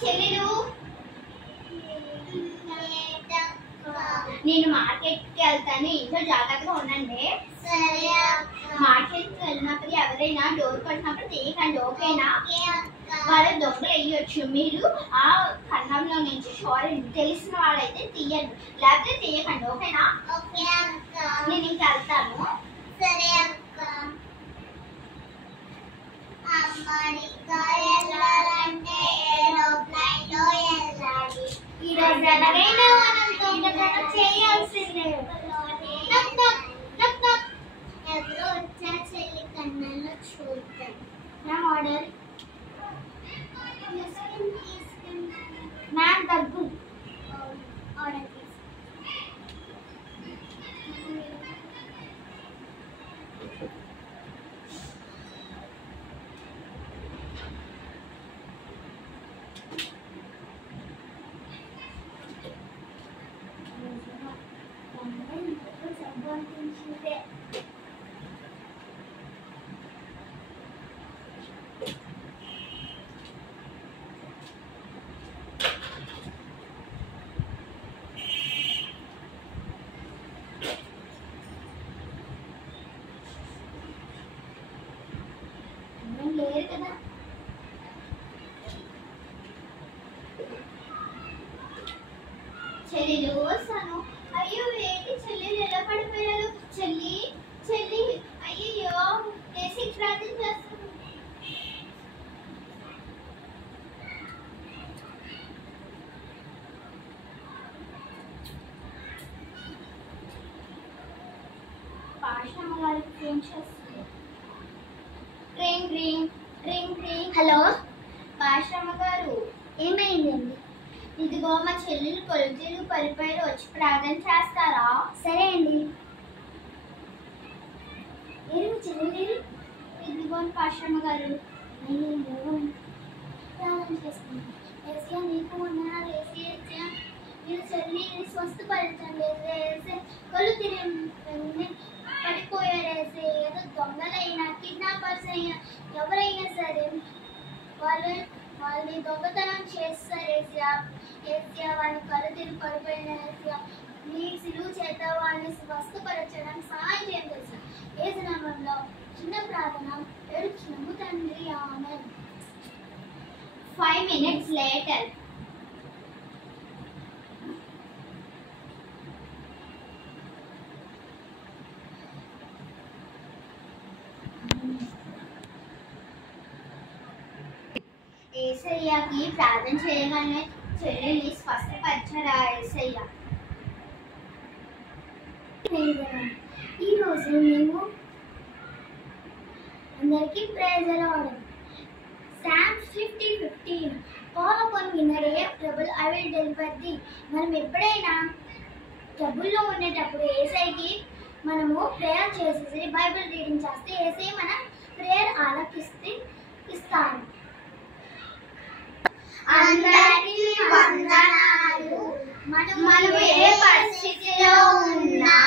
చెల్లెలు నేను మార్కెట్కి వెళ్తాను, ఇంట్లో జాగ్రత్తగా ఉండండి. మార్కెట్కి వెళ్ళినప్పుడు ఎవరైనా డోర్ కొట్టినప్పుడు తీయకండి, ఓకేనా? వాళ్ళు దొంగలు వేయొచ్చు, మీరు ఆ కన్నంలో నుంచి తెలిసిన వాళ్ళైతే తీయండి, లేకపోతే తీయకండి, ఓకేనా? నేను ఇంక వెళ్తాను. సరే అక్క. అమెరికా వెళ్ళాలంటే ఏరోప్లేన్ లో వెళ్ళాలి. ఈరోజు ఎలాగైనా మనం దొంగతనం చేయాల్సిందే. ఎవరో వచ్చా చెల్లి కన్నంలో చూద్దాం. నా ఆర్డర్ మ్యామ్ దగ్గు ఆర్డర్ లేరు కదా. చెల్లెలు వస్తాను. అయ్యో ఏంటి చెల్లెలు ఎలా పడిపోయారు? చెల్లి చెల్లి అయ్యో వేసి ప్రార్థన చేస్తాను. పాషమ్మ గారికి ఫోన్ చేస్తుంది. Ring ring ring ring. Hello, Pashamma గారు, ఏమైందండి? ఇదిగో మా చెల్లెలు కొలుతీరు పడిపోయారు, వచ్చి ప్రార్థన చేస్తారా? సరే అండి. ఏమి చెల్లెలు? ఇదిగో పాషమ్మ గారు. ప్రార్థన చేసుకుంటాం. ఏసయ్య నీకు వందనాలు ఏసయ్య, మీరు చెల్లిని స్వస్థపరచండి ఏసయ్య. కళ్ళు తిరిగి పడిపోయారు ఏసయ్య. ఏదో దొంగలైనా కిడ్నాపర్స్ అయినా ఎవరైనా సరే వాళ్ళని దొంగతనం చేస్తారు ఏసయ్య. ఏసయ్య వాళ్ళని కళ్ళు తిరిగి పడిపోయిన ఏసయ్య, మీ సిలువు చేత వాళ్ళని స్వస్థపరచడానికి సహాయం చేయండి ఏసయ్య. యేసు నామములో చిన్న ప్రార్థన ఏడుచున్నాము తండ్రి, ఆమేన్. 5 minutes later. ఏసయ్యకి ప్రార్థన చేయగానే చెల్లిని స్వస్థపరిచారా ఏసయ్య? ఈరోజు మేము అందరికీ ప్రైజ్ రావడం. Psalms 50:15 Call upon me in the day of trouble, I will deliver thee. మనం ఎప్పుడైనా ట్రబుల్లో ఉండేటప్పుడు ఏసైకి మనము ప్రేయర్ చేసేసి బైబిల్ రీడింగ్ చేస్తే ఏసై మన ప్రేయర్ ఆలకిస్తే ఇస్తాడు. అందరికీ వందనాలు. మనము ఏ పరిస్థితిలో ఉన్నా